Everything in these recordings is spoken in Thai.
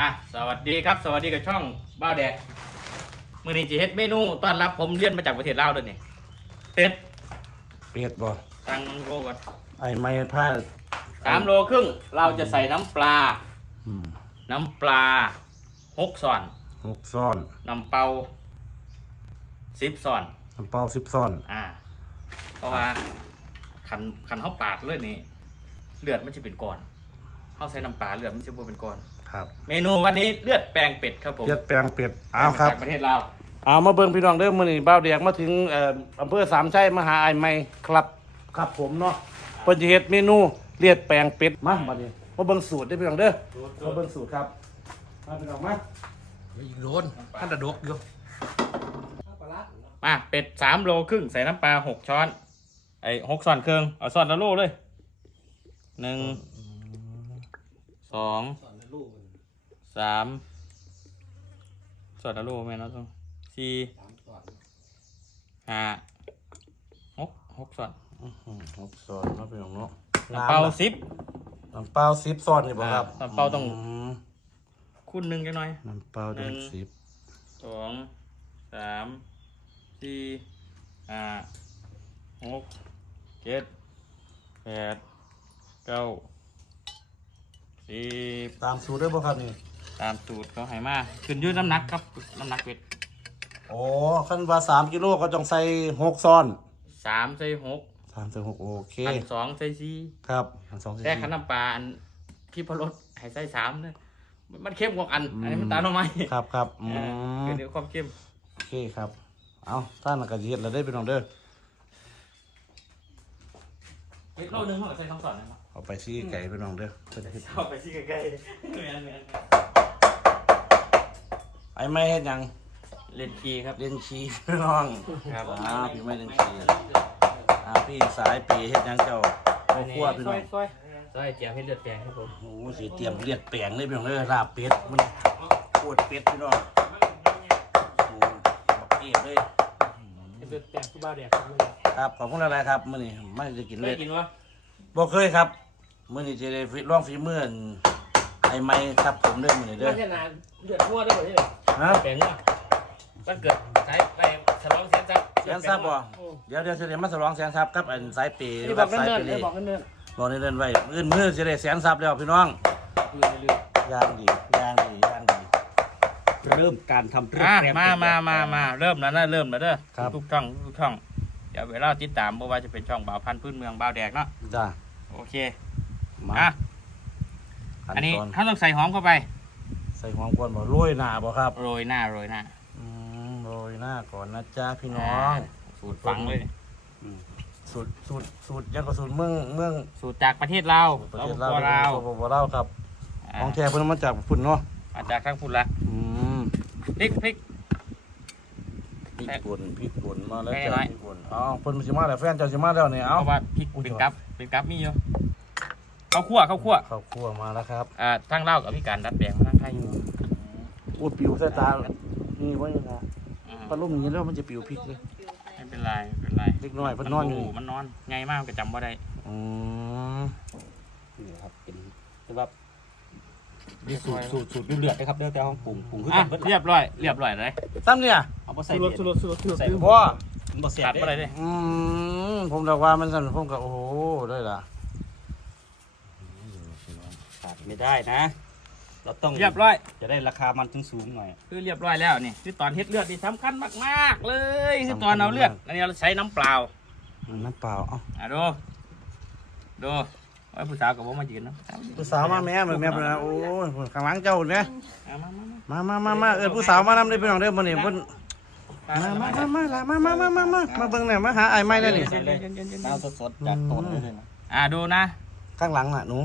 อะสวัสดีครับ สวัสดีกับช่องบ้าวแดกมือนี้จะเฮ็ดเมนูต้อนรับผมเรียนมาจากประเทศลาวด้วยนี่เป็ดเป็ดบ่ตังโลก่อนไอ้ไม้ผ้าสามโลครึ่งเราจะใส่น้ำปลา อืมน้ำปลาหกส่อน หกซ้อนน้ำเปล่าสิบส่อน น้ำเปล่าสิบซ้อนอ่า เพราะว่าขันขันเขาปาดเลยนี่เลือดมันจะเป็นก้อนเขาใส่น้ำปลาเลือดมันจะบ่เป็นก้อน ครับเมนูวันนี้เลือดแปลงเป็ดครับผมเจ็ดแปลงเป็ดอ้าวครับ จากประเทศลาวเอามาเบิ่งพี่น้องเด้อมื้อนี้บ้าวแดกมาถึงเอ่ออำเภอสามชัยมาหาไอ้ไม้ครับ ครับผมเนาะเพิ่นสิเฮ็ดเมนูเลียดแปลงเป็ดมาบัดนี้มาเบิ่งสูตรเด้อพี่น้องเด้อมาเบิ่งสูตรครับมาพี่น้องมาอีกโดนท่านระดกอยู่มาเป็ดสามโลครึ่งใส่น้ำปลาหกช้อน ไอ้หกช้อนเครื่องเอาช้อนละโลเลยหนึ่งสอง สามช้อนละโลแม่นเนาะต้องสี่ห้าหกหกช้อนอื้อหือหกซ้อนเนาะพี่น้องเนาะน้ำเปล่าสิบน้ำเปล่าสิบซ้อนนี่บ่ครับอ่าน้ำเปล่าต้องมคูณหนึ่งจังหน่อย น้ำเปล่าต้องหนึ่ง สิบสองสามสี่ห้าหกเจ็ดแปดเก้าสิบตามสูตรเด้อบ่ครับนี่ ตามสูตรเขาให้มาขึ้นอยืดน้ำหนักครับน้ำหนักเป็ดโอ้คันว่าสามกิโลก็ต้องใส่หกซ้อนสามใส่หกสามใส่หกโอเคอันสองใส่สี่ครับอันสองสี่แต่ขันน้ำปลาอันที่พอลดให้ใส่สามเนี่ยมันเข้มกว่าอัน อันนี้มันตาลงไหมครับครับอือ่ามเดี๋ยวความเข้มโอเคครับ เอาท่านกระเทียดเราได้พี่น้องเด้อเฮ้ยโลนึงเขาก็ใส่สองสอนนะครับ เอาไปซี่ไก่พี่น้องเด้อเพิ่นเฮ็ดเอาไปที่ใกล้ๆไม่อันไม่อันไอ้ไม่เฮ็ดหยังเล่นคีครับเล่นชีพี่น้องครับอ่าพี่ไม่เล่นชีอ่าพี่สายปีเฮ็ดหยังเจ้าโอ้ขั้วพี่น้องซอยซอยเจียวให้เลือดแกงครับผมโอ้โหสิเตรียมเลียดแปลงเลยพี่น้องเด้อลาบเป็ดมันปวดเป็ดพี่น้องโอ้บักเอียดเลยเลือดแกงคือบ้าแดกครับครับขอบคุณอะไรครับมื้อนี้ไม่ได้กินเคเลยยกินวะ บ่เคยครับมื้อนี้จะได้ฟิลองฝีมืออั่นไอ้ไม้ครับผมเด้อมื้อนี้เด้อไม่ใช่นานเลือดมั่วได้หมดเลยฮะแปลงว่าถ้าเกิดใช้ไปฉลองเสียนซับแสนทรัพย์บ่เดี๋ยวเดี๋ยวสิได้มาฉลองแสนทรัพย์กับอันสายปีนี่บกัอกบเงินสายเดือนปีเดี๋ยวบอกเงินเดือนบอกในเดือนไว้มื้อมื้อสิได้แสนทรัพย์แล้วพี่น้องคือเรื่อยย่างดีย่างดีย่างดี เริ่มการทำๆอะมามามามาเริ่มแล้วนะเริ่มแล้วเด้อครับ ทุกช่องทุกช่อง เดี๋ยวเวลาติดตามบ่ว่าจะเป็นช่องบ่าวพันธุ์พื้นเมืองบ่าวแดกเนาะจ้าโอเคมาอะขั้นอันนี้ตอนเขาต้องใส่หอมเข้าไปใส่หอมก่อนบ่โรยหน้าบ่ครับโรยหน้าโรยหน้าอืมโรยหน้าก่อนนะจ๊ะพี่น้องสูตรฝังเลยสูตรสูตรสูตรยังก็สูตรเมืองเมืองสูตรจากประเทศลาวประเราเทศบัลาววลาวบ่บ่ลาวครับอ่าของแท้เพิ่นเอามาจากพุ่นเนาะมาจากข้างพุ่นละอืมพริกพริก พริกป่นพริกป่นมาแล้วไม่จ้ะน้อยพริกป่นเอ้าเพิ่นสิมาแล้วแฟนเจ้าสิมาแล้วนี่เพเอ้าราะว่าพริกเป็นกับเป็นกับมีอยู่ข้าวคั่วข้าวคั่วข้าวคั่วมาแล้วครับอ่าทางลาวกับมีการดัดแปลงมาทางไทยอยู่อูดปิวใส่ตานี่ว่ายังไงอืมปลาลุ่มอย่างนี้แล้วมันจะปิวพริกเลยไม่เป็นไรไม่เป็นไรเล็กน้อยเพิ่นนอนอยู่มันนอนไงมากก็จำว่าได้อืมนี่ครับเป็นคือว่า นี่สูตรสูตรสูตรเดือดนะครับเดือดแต่ห้องปรุงปรุงคืออะกันเบิดเรียบร้อยเรียบร้อยเลยตั้มเนี่ยเอาไปใส่เดือดใส่พ่อมันบ่เสียขาดบว่าอะไรได้เลยอืมผมบอกว่ามันสั่นผมก็โอ้โหได้ละขาดไม่ได้นะ เราต้องเรียบร้อย จะได้ราคามันถึงสูงหน่อยคือเรียบร้อยแล้วนี่คือตอนเฮ็ดเลือดนี่สำคัญมากๆเลยคือตอนเอาเลือดอันนี้เราใช้น้ำเปล่าน้ำเปล่าเอ้าอะดูดู ไว้ผู้สาวกับผมมายืนนะผู้สาวมาแม่แม่เป็นนะโอ้ยข้างหลังเจ้าเนี่ยอะมามามามามามามาเออผู้สาวมานำได้พี่น้องเด้อมื้อนี้เพิ่นมามามามาละมามามามามามาเบิ่งหน่อยมาหาไอ้ไม้ได้นี่ใส่เลยน้ำสดๆจากต้นเลยนะอะดูนะข้างหลังน่ะหนู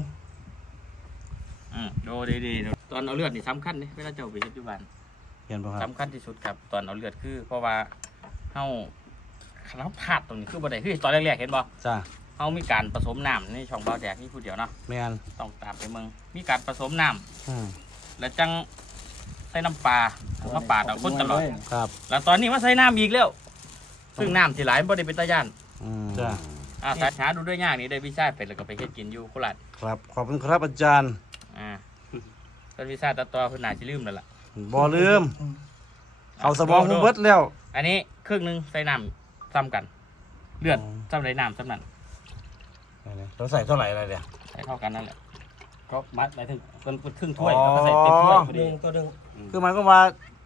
อืมดูดีๆดูตอนเอาเลือดนี่สำคัญนี่เวลาเจ้าไปเฮ็ดอยู่บ้านเห็นบ่ครับสำคัญที่สุดครับตอนเอาเลือดคือ เพราะว่าเฮาเราพลาดตรงนี้คือบ่ได้คือตอนแรกๆเห็นบ่จ้า เฮามีการผสมน้ำในช่องเบาแดกนี่ผู้เดียวเนาะแม่นต้องตามไปเมืองมีการผสมน้ำอืมแล้วจังใส่น้ำปลามาปาดเอาคนตลอดครับแล้วตอนนี้มาใส่น้ำอีกแล้วซึ่งน้ำที่หลายบ่ได้เป็นตาย่านอืมจ้าอ่าสาหาดูด้วยยากนี่ได้วิชาเป็ดแล้วก็ไปเฮ็ดกินอยู่โคราชครับขอบคุณครับอาจารย์อ่าตอนวิชาตัดต่อเพิ่นน่าสิลืมแล้วล่ะบ่ลืมเอาสมองผมเบิดแล้ว อันนี้ครึ่งหนึงใส่น้ำซ้ำกัน เลือดอ๋อซ้ำใส่น้ำซ้ำนั้น เราใส่เท่าไหร่อะไรเนี่ย ใส่เท่ากันนั่นแหละก็มัดหมายถึงเป็นเป็นครึ่งถ้วยอ๋อ แล้วก็ใส่เต็มถ้วยพอหดีนึ่งตัวหนึ่ง คือหมายความว่า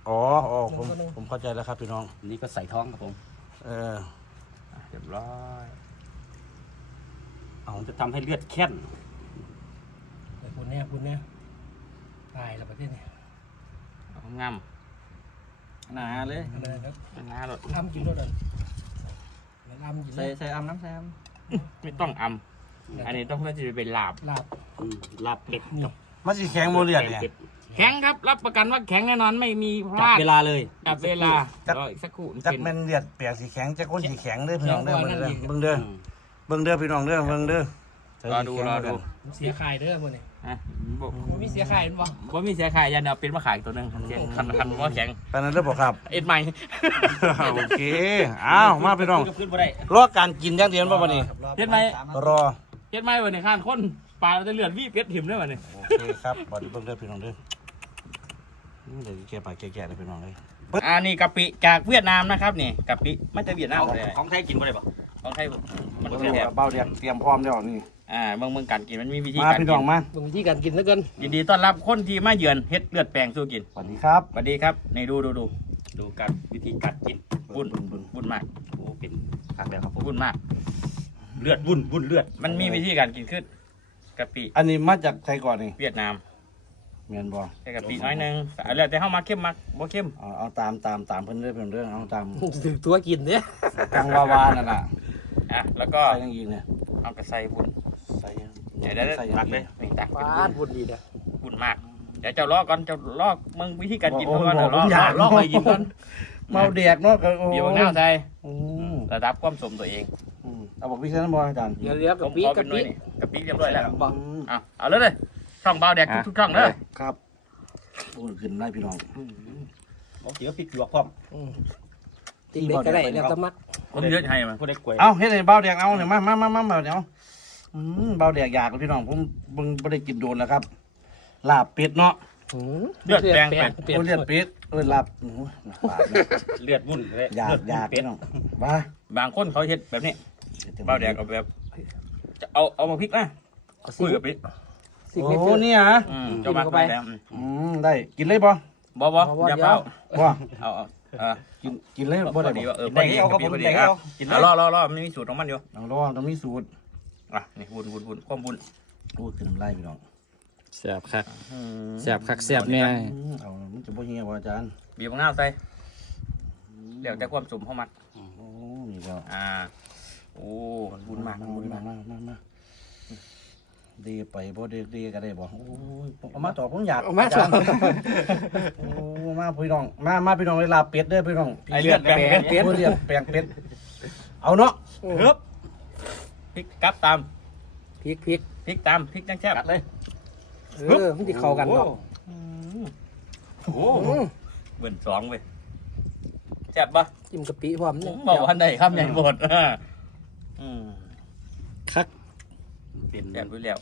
อ๋ออ๋อผมหนึ่งก็หนึ่ง ผมเข้าใจแล้วครับพี่น้อง อันนี้ก็ใส่ท้องครับผมเอออะเรียบร้อยเอาจะทำให้เลือดแค้นแต่คุณเนี่ยคุณเนี่ยตายแล้วประเทศนี้เอางามหนาเลยทำอะไรครับงามหลดอ้ำกินรถอันแล้วอ้ำกินใส่ใส่อ้ำน้ำใส่อ้ำ ไม่ต้องอำอันนี้ต้องเพื่อที่จะเป็นลาบลาบอืมลาบเป็ดนี่กับมันสิแข็งโมเลียดเนี่ยเป็ดแข็งครับ รับประกันว่าแข็งแน่นอนไม่มีพจับลาดเวลาเลยจับเวลาจับรออีกสักครู่จักเป็นแม่นเลียดเปียกสีแข็งจักคนสีแข็งเด้อพี่น้องเด้อแข็เบิ่งงกเด้อว่านั่นอีกเบิ่งเด้อเบิ่งเด้อพี่น้องเด้อเบิ่งเด้อรอดูรอดูเสียขายเด้อมันนี่ อะบ่มีเสียขายมั้งบ่มีเสียขายยันเอาเป็นมาขายอีกตัวหนึงแข็งคันคันว่าแข็งปานนั้นเด้อบ่ครับ เอ็ดใหม่โอเคอ้าวมาพี่น้องขึ้นบ่ได้รอการกินอย่างเดียวบ่บัดนี้ เฮ็ดไหมรอเฮ็ดไหมวันนี้ข้านคนปลาจะเลือดวีเป็ดถิ่มได้วันนี้โอเคครับบัดนี้เบิ่งเด้อพี่น้องเด้ออืมเดี๋ยวแกะปากแกะๆเลยพี่น้องเด้ออ่านี่กะปิจากเวียดนามนะครับนี่กะปิมาจากเวียดนามเลยของไทยกินบ่ได้ปะของไทยมันเบิ่งแค่ดูแถบว่าเบ้าเดียกเตรียมพร้อมแล้วนี่ อ่าเมืองเมืองการกินมันมีวิธีมาการพี่กิน้องนมาบางที่การกินแล้วกันยินดีต้อนรับคนที่มาเยือนเฮ็ดเลือดแปลงสู้กินสวัสดีครับ สวัสดีครับนี่ดูดูดูดูการวิธีการกินบุญบุญมากโอ้เป็นผักแล้วครับผมบุญมาก เลือดวุ่นวุ่นเลือด มันมีวิธีการกินขึ้นกะปิอันนี้มาจากไทยก่อนนี่เวียดนามแม่นบ่ใส่กะปิน้อยหนึงเอาแล้วแต่เฮามาเข้มมักบ่เข้มเอาเอาตามตามตามเพิ่นเด้อเพิ่นเด้อเอาตามถือตัวกินเนี่ยกังวาวานั่นน่ะอะแล้วก็ใส่ยังอีกเนี่ยเอากระใส่บุญใส่ เดี๋ยวได้ใส่ตักเลยนี่ตักเป็นป้าบุญดบุญดีเนี่ยบุญมาก เดี๋ยวเจ้าลอกก่อนเจ้าลอกมึงวิธีการกินโอ้เพิ่นก่อนโหเดี๋ยวลอกผมอยากลอกไปกินก่อนเมาแดกเนาะก็โอ้เดี๋ยวหน้าใส่อืมระดับความสมตัวเองอืมเอาบอกพี่เช่นบ่อาจารย์เดี๋ยวเลี้ยงผกับมปีขอกัเป็บนหน่วปียนี่กะปิเรียบร้อยแล้วบอกอืมเอาเอาเลยเลยช่องเบาแดกทุกๆช่องเลยครับโอ้ยขึ้นได้พี่น้องโอ้เดี๋ยวพริกหยวกพร้อมติดเด็กก็ได้แล้วก็มักผมเยอะให้มาผู้ได้กล้วยเอาเฮ็ดให้เบาแดกเอาเนี่ยมามามามามาเดี๋ยว อืมเบาแดกอยากเลยพี่น้องผมเบิ่งบ่ได้กินโดนแล้วครับ ลาบเป็ดเนาะเลือดแปลงเป็ดเปลี่ยนโอ้เลือดเป็ดเออลาบโอ้โหปากเนี่ยเลือดวุ่นเลยอยากเลืดอยากเป็พี่ดน้องมาบางคนเขาเฮ็ดแบบนี้เบาแดกเอาแบบ จะเอาเอามาพริกนะคุยกับพริกสิ่งนี้โอ้เนี่ยฮะอืมเจ้ามากินเข้าไป แบบอืมได้กินเลยบ่บ่บ่อย่าเฝ้าบ่เอาเอาเออกินกินเลยพบ่อได้ดีบ่ว่าเออพได้อดีเอากักับบพี่ผมพอดีได้ครัเอาบกินอะเลยรอรอรอมันมีสูตรของมันอยู่ เอาลองต้องมีสูตร อะนี่บุญบุญบุญความบุญโอ้ขึ้นน้ำลายพี่น้องแสบคักอืมแสบคักแสบเนี่ยอืมเอามันจะบ่เหี่ยวบ่อาจารย์บีบมะนาวใส่เดี๋ยวแต่ความสมเข้ามักโอ้นี่แล้วอ่าโอ้บุญมากบุญมากมามามาดีไปบ่ดีดีก็ได้บ่โอ้ยเอามาต่อผมอยากเอามาสอนโอ้มาพี่น้อง มามาพี่น้องเวลาเป็ดเด้อพี่น้องไอเลือดแปลงเป็ดเป็ดเลือดแปลงเป็ดเอาเนาะเฮ้บพ ริกกับตามพริกพริกพริกตามพริกจังแซ่บกัดเลยเออมันจะเข้ากันเนาะโอ้อืมเบิ่นสองเว้ยแซ่บปะจิ้มกะปิพร้อมผเนี่ยมบอกว่าได้ครับใหญ่บดอ่าอืมคักเป็นแซ่บด้วยแล้ว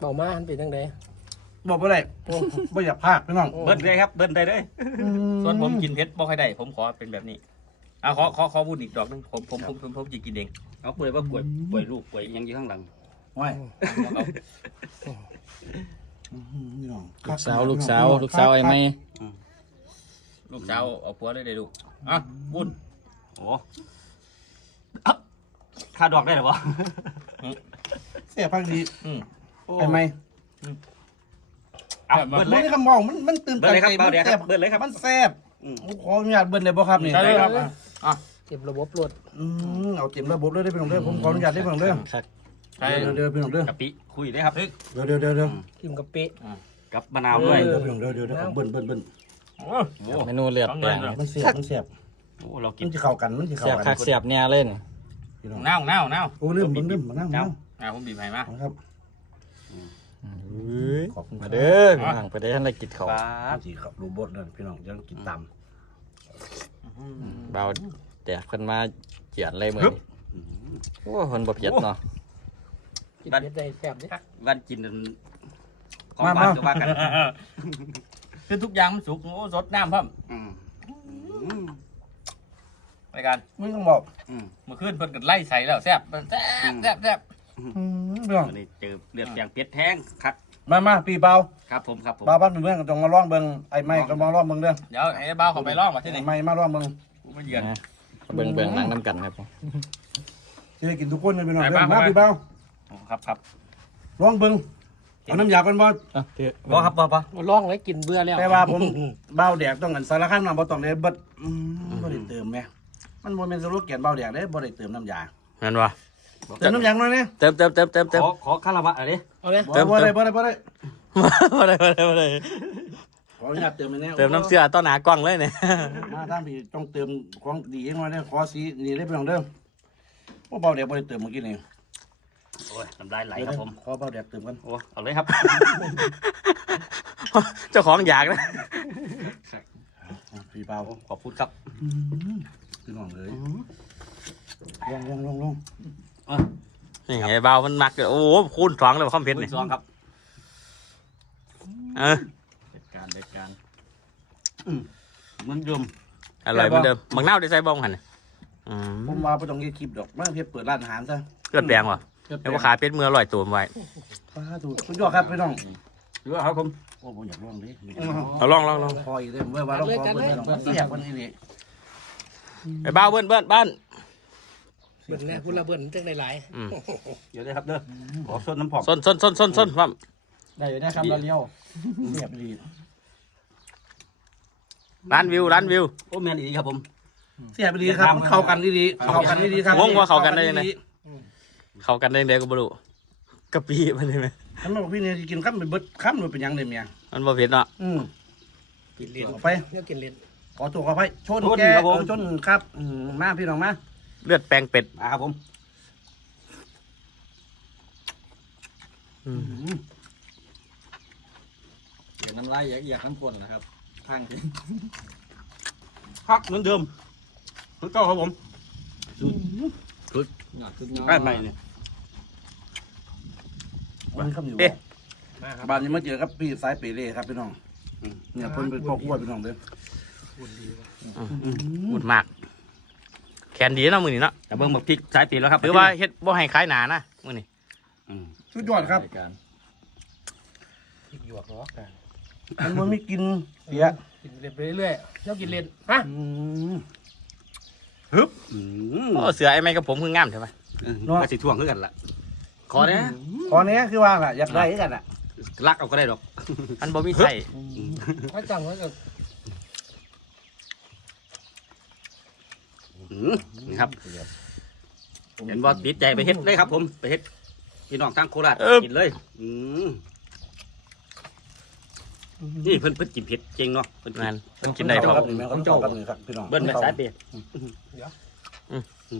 เบามามันเป็นจังไดบอกบ่ได้บ่อยากพากพี่น้องเบิ้ลเลยครับ เบิ้ลได้เลยส่วนผมกินเผ็ดบ่ค่อยได้ ผมขอเป็นแบบนี้อะขอขอขอพูดอีกดอกหนึงผมผมผมผมผมจะกินเอง เอากล้วยว่ากล้วยกล้วยลูกกล้วยยังอยู่ข้างหลังไว้เอาเอาอื้อหือพี่น้องลูกสาวลูกสาวลูกสาวไอ้ไม่ลูกสาวเอาผัวเลยได้ลูกอะบุญโอ้อ๊ะค่าดอกได้เหรอวะเสียพักดีอืมไอ้ไหมเอาแบบเบิ้ลเลเลยยคำบอกมันมันตื่นเบิ้ลเลยครับใจเบาแดงครับมันเบิ้ลเลยครับ มันแซ่บอืมขออนุญาตเบิ้ลเลยบ่ครับนี่ใช่เลยครับ อะ เก็บระบบรวดอืมเอาเต็มระบบเลยได้อพี่น้องเด้อผมขออนุญาตได้อพี่น้องเด้อคักใช่เดี๋ยวเดี๋ยวพี่น้องเด้อกะปิคุยเลยครับเดี๋ยวเดี๋ยวเดี๋ยวเดี๋ยวจิ้มกะปิกับมะนาวด้วยเดี๋ยวพี่น้องเดี๋ยวเดี๋ยวเดี๋ยวเอาเบิ้ลเบิ้ลเบิ้ลโอ้โอ้เมนูเลือดแปลงมันแซ่บมันแซ่บโหเรากิมันนจะเข้ากันมันจะแสเข้าบกัคันกแสบเนี่ยเล่นพี่น้องเน่าเน่าเน่าโอ้เริ่มเริ่มเริ่มมานั่งมานั่งอะผมบีบให้มาเอาครับอุ้ยขอบคุณคมารับเด้อพี่น้องไปได้ท่านได้กินเขาวปลาสีครับรูบดเลยพี่น้องยังกินตเบา แดกคนมาเจียนเลยมือนี้โอ้คนบ่เพียดเนาะกินเผ็ดได้แซ่บเด้วันกินนั่นของหวานก็ว่ากันคือทุกอย่างมันสุกโอ้สดน้ำพ่อมอืมรายการไม่ต้องบอกอืมเมื่อคืนเพิ่นก็ไล่ใส่แล้วแซ่บแซ่บแซ่บแซ่บอืมพี่น้องอันนี้เจอเลือดแปลงเป็ดแท้งครับมามาพี่เบาครับผมครับผมเบาบ้านเป็นเพื่อนก็ต้องมาล่องเบิ่งไอ้ไม้ก็มาล่องเบิ่งเด้อเดี๋ยวไอ้บ้าวเขาไปล่องมาที่ไอ้นี่ไม้มาล่องเบิ่งกูมาเยือนนะ เบิ่งเบิ่งหนังน้ำกันครับผมจะได้กินทุกคนเลยพี่น้องไปเด้อบ้างมาพี่เบาครับครับล่องเบิ่งเอาน้ำยากันบ่อะเดี๋ยวบ่ครับบ่บ่มาล่องแล้วกินเบื่อแล้วแต่ว่าผมเบาแดกต้องกันสารคันมาบ่ต้องได้เบิดอืมบ่ได้เติมแม่มันบ่แม่นสโลแกนเบาแดกเด้บ่ได้เติมน้ำยานั่นวะเติมน้ำยาหน่อยนี่เติมเติมเติมเติมเติมขอขอคาราวะอะไรเอาเลยบ่เติม บ่ได้บ่ได้บ่ได้ มาเลยมาเลยมาเลย ขออนุญาตเติมไปแน่เติมน้ำเสื้อต้นหนากล้องเลยเนี่ยมาทางพี่ต้องเติมของดีให้หน่อยเด้อขอสีนี่ได้พี่น้องเด้อบ่เบาแดกบ่ได้เติมเมื่อกี้นี่โอ้ยน้ำลายไหลครับผมขอเบาแดกเติมกันโอ้เอาเลยครับ เจ้าของอยากนะอะพี่เบาขอบคุณครับพี่น้องเลยลงลงลงลงนี่ไงเบามันมักเลยโอ้โหคูณสองเลยคอมเพชรคุนี่ณซองครับ เออเด็ด การเด็ดการเหมือนเดิมอร่อยเหมือนเดิมมังนาวได้ใส่บ้องหันน่ะอืมผมว่าบ่ต้องเฮ็ดคลิปดอกมาเฮ็ดเปิดร้านอาหารซะเลือดแปลงวะเดี๋ยวว่าขายเป็ดมืออร่อยตัวมไว้สาธุสุดยอดครับพี่น้องหรือว่าครับผมโอ้ผมอยากลองดิเอาลองลองลองพออีกเด้อเมื่อว่าลองขอเปิดพี่น้องเสียคนนี้นี่ไปบ้าเบิ้นเบิ้นบ้าน เบิ่งแน่พูดละเบิ่งจังหลายอืม เดี๋ยวเลยครับเด้อขอส้นน้ำผอมส้นส้นส้นส้นส้นพ่อมได้อยู่นะครับเราเลี้ยวเสียบดี ร้านวิวร้านวิว โอ้แมนอีกครับผมเสียบดีครับมันเข้ากันดีๆเข้ากันดีๆครับงงว่าเข้ากันได้ยังไง เข้ากันได้เด็กก็บรูกะปิมันได้ไหมท่านบอกพี่เนี่ยสิกินข้ามไปเบิดข้ามหนูเป็นหยังเด้อเมียมันบ่เผ็ดเนาะอืมกินเล่นเอาไปเที่ยวกินเล่นขอตัวขอไปชนแกเออชนครับอืมมาพี่น้องมาเลือดแปลงเป็ดมาครับผมเดี๋ยวน้ำลายอยากอยากทั้งคนนะครับ ทางจริงพักเหมือนเดิมเหมือนเก่าครับผมหยอดขึ้นยอดได้ใหม่เนี่ยมันข้ามอยู่เอ๊ะมาครับบ้านนี้มาเจอกับพี่สายเปเร่ครับพี่น้องอืมเนี่ยเพิ่นเป็นพ่อครัวพี่น้องเด้ออุ่นดีว่ะอุดมาก แขนดีเนาะมือนี้เนาะแต่เบิ่งบักพริกสายปีแล้วครับถือว่าเฮ็ดบ่ให้ขายหนานะมือนี้อืมสุดยอดครับรายการกินหยวกเนาะ มันบ่มีกินเสียกินเล่นไปเรื่อยๆเที่ยวกินเล่นฮะอืมฮึบอืมโอ้เสือไอ้แม่กับผมคืองามใช่ไหมเนาะก็สิท่วงคือกันล่ะขอเนี่ยขอเนี้ยคือว่าล่ะอยากได้คือกันอะรักเอาก็ได้ดอกมันบ่มีไส้ถ้าจังไว้ก็อืมนี่ครับเห็นว่าติดใจไปเฮ็ดเลยครับ ผมไปเฮ็ดพี่น้องทางโคราชกินเลย อืม นี่เพิ่นเพิ่นกินเผ็ดเก่งเนาะเพิ่นกิน นั่นมันกินได้คท้อรังบนี่แม่เขาเจ้ากับนี่ครับพี่น้องเบิ้ลแม่สายเปย์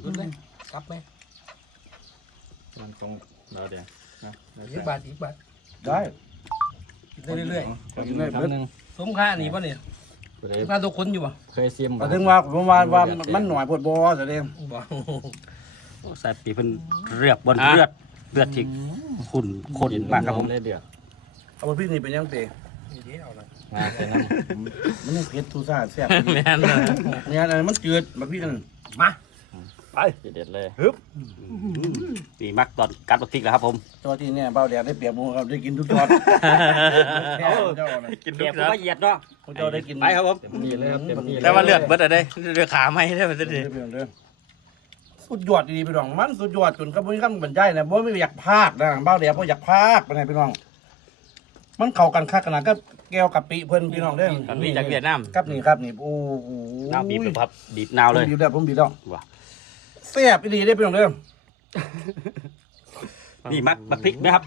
รุดเลยกลับไหมมันตรงเราเดี๋ยวนะอีกบาทอีกบาทได้กินได้เรื่อยขอกินได้ครั้เพิ่งนหนึ่งๆสมค่านี่ป่ะเนี่ยผู้ใดค่าตัวคนอยู่ป่ะเคยซิมก็ถึงว่าผมว่าว่ามันหน่อยปวดบ่แสดงบอกสายเปย์เพิ่นเรียบบนเลือดเลือดที่ขุ่นข้นมากครับผม เลยเดือดเอาไปพี่นี่เป็นยังเตะ นี่เดี๋ยวเอาละมาใส่น้มันยังเผ็ดทุซ่าแซ่บแม่นเลยเนี่ยอันนั้นมันจืดแบบพี่นั่นมาำเด็ดเลยนี่มักตอนกัดบักพริกแล้วครับผมตัวที่เนี่ยเบาแดดได้เปรียบหมูครับได้กินทุกยอดแค่เจ้าน่ะกินเก็ทุบกผมครับละเอียดเนาะเขาเจ้าได้กินไปครับผมเต็มที่เลยครับเต็มที่ยแต่ว่าเลือดเบิดอะได้เลือดขาไหมได้มันจะดีสุดยอดดีพี่น้องมันสุดยอดจนกระบวนการบรรยายนะบ่ไม่อยากพากนะเบาแดดบ่อยากพากไปไหนพี่น้อง มันเข้ากันคักขนาดก็แก้วกะปิเพิ่นพี่น้องเด้อมันมีจากเวียดนามครับนี่ครับนี่โอ้โหน้ำบีบเลยครับบีบนาวเลยผมบีบแล้วผมบีบแล้วว้าแซ่บอีหลีได้อพี่น้องเด้อนี่มักบักพริกไหมครับ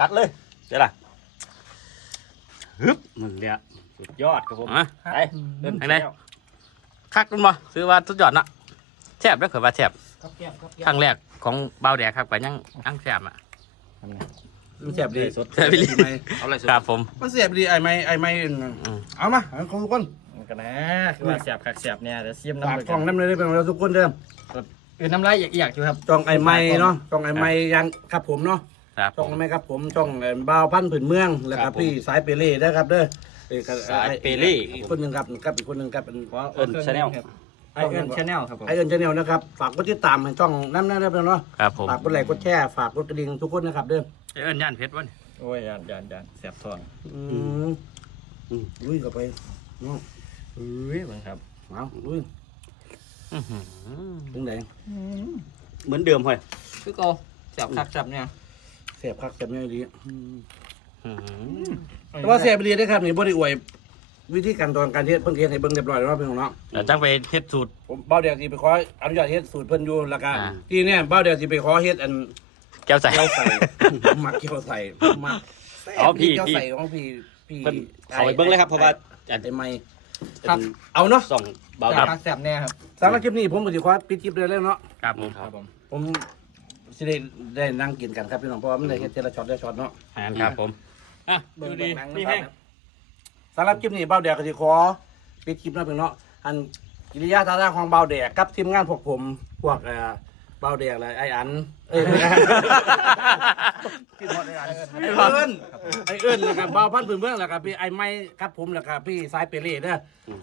กัดเลยเดี๋ยวล่ะฮึบมึงเนี่ยสุดยอดครับผมอะไปเริ่มไหนไหนแล้วคักมันบ่ซื้อว่าสุดยอดเนาะแซ่บแล้วเขยว่าแซ่บครับแก้มครับแก้ครั้มงแรกของเบาแดกครับก็ยังยังแซ่บอะ มันแซ่บดีสดแซ่บอีหลีเอาอะไรสดครับผมมันแซ่บดีไอ้ไม่ไอ้ไม่อืมเอามาเอาทุกคนกันนะคือว่าเสียบคักเสียบเนี่ยเดี๋ยวซิมน้ำฝากเลยกล่องน้ำเลยได้อพี่น้องเด้อทุกคนเด้อคือน้ำลายอยากๆอยู่ครับจองไอ้ไม้เนาะจองไอ้ไม้ยังครับผมเนาะครับผช่องมนั้นไหมครับผมช่องเอ่อบ่าวพันธุ์ผืนเมืองแล้วคก็รับผมพี่สายเปเล่นะครับเด้อเอ้ยก็สายเปเล่อีกคนหนึ่งครับครับอีกคนหนึ่งครับเป็นเอิ้นชาแนล ไอเอ็นชาแนลครับผมไอเอินชาแนลนะครับ ฝากกดติดตามให้ช่องนั้นนะครับเนาะครับผม ฝากกดไลค์กดแชร์ฝากกดกระดิ่งทุกคนนะครับเด้อไอ้เอิ้นย่านเพชรวะนี่โอ้ยยานยานยานแสบท้องอืมลุยเข้าไปเนาะอุ้ยมันครับเอาลุยอื้อหือถึงไหนเหมือนเดิมเฮ้ยคือโกจับคักจับเนี่ยเสียบคักเสียบเนี่ยดีอืมอื้อหือแต่ว่าเสียบดีได้อครับนี่บ่ได้อวย วิธีการตอนการเฮ็ดเพิ่งเฮ็ดให้เบิ่งเรียบร้อยแล้วเนาะพี่น้องเนาะเดี๋ยวจังไปเฮ็ดสูตร ผมเบ้าเดียวสิไปขออนุญาตเฮ็ดสูตรเพิ่นอยู่แล้วก็อ่า ที่เนี่ยเบ้าเดียวสิไปขอเฮ็ดอันแก้วใส่ เกี๊ยวใส่มักเกี๊ยวใส่มักอ๋อพี่เกี๊ยวพี่ ใส่ของพี่พี่เพิ่นเขาไปเบิ่งเลยครับเพราะว่าอันไอ้ไม่ครับ เอาเนาะส่องเบาจัดับบคักจับเนี่ยครับ สำหรับคลิปนี้ผมก็สิขอปิดคลิปเลยแล้วเนาะ ครับผมครับผมผมสิได้ได้นั่งกินกันครับพี่น้องเพราะว่ามันได้เฮ็ดเจละช็อตได้ช็อตเนาะอ่านครับผม อะดูดีนี่แห้ง สำหรับคลิปนี้เบ้าแดกก็สิขอปิดคลิปนะเพี่องเนาะอันกิริยาท่าทางของเบ้าแดกกับทีมงานพวกผมพวกเอ่อเบ้าแดกอะไรไออันเอ้ยคิดฮอดไออันไอเอิ้นไอเอิ้นแล้วก็เบ้าพันธุ์พื้นเมืองแล้วก็พี่ไอไม้ครับผมแล้วก็พี่สายเปเร่เด้อ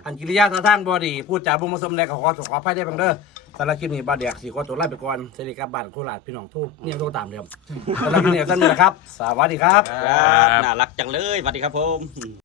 อันกิริยาท่าทางบ่ดีพูดจาบ่เหมาะสมแล้วก็ขอขออภัยได้บ้างเด้อสำหรับคลิปนี้เบ้าแดกสิขอตัวลาไปก่อนสวัสดีครับบ้านโคราชพี่น้องทุกเนี่ยโทรตามเดิมสำหรับคลิปนี้ท่านนี้นะครับ สวัสดีครับ ครับน่ารักจังเลยสวัสดีครับผม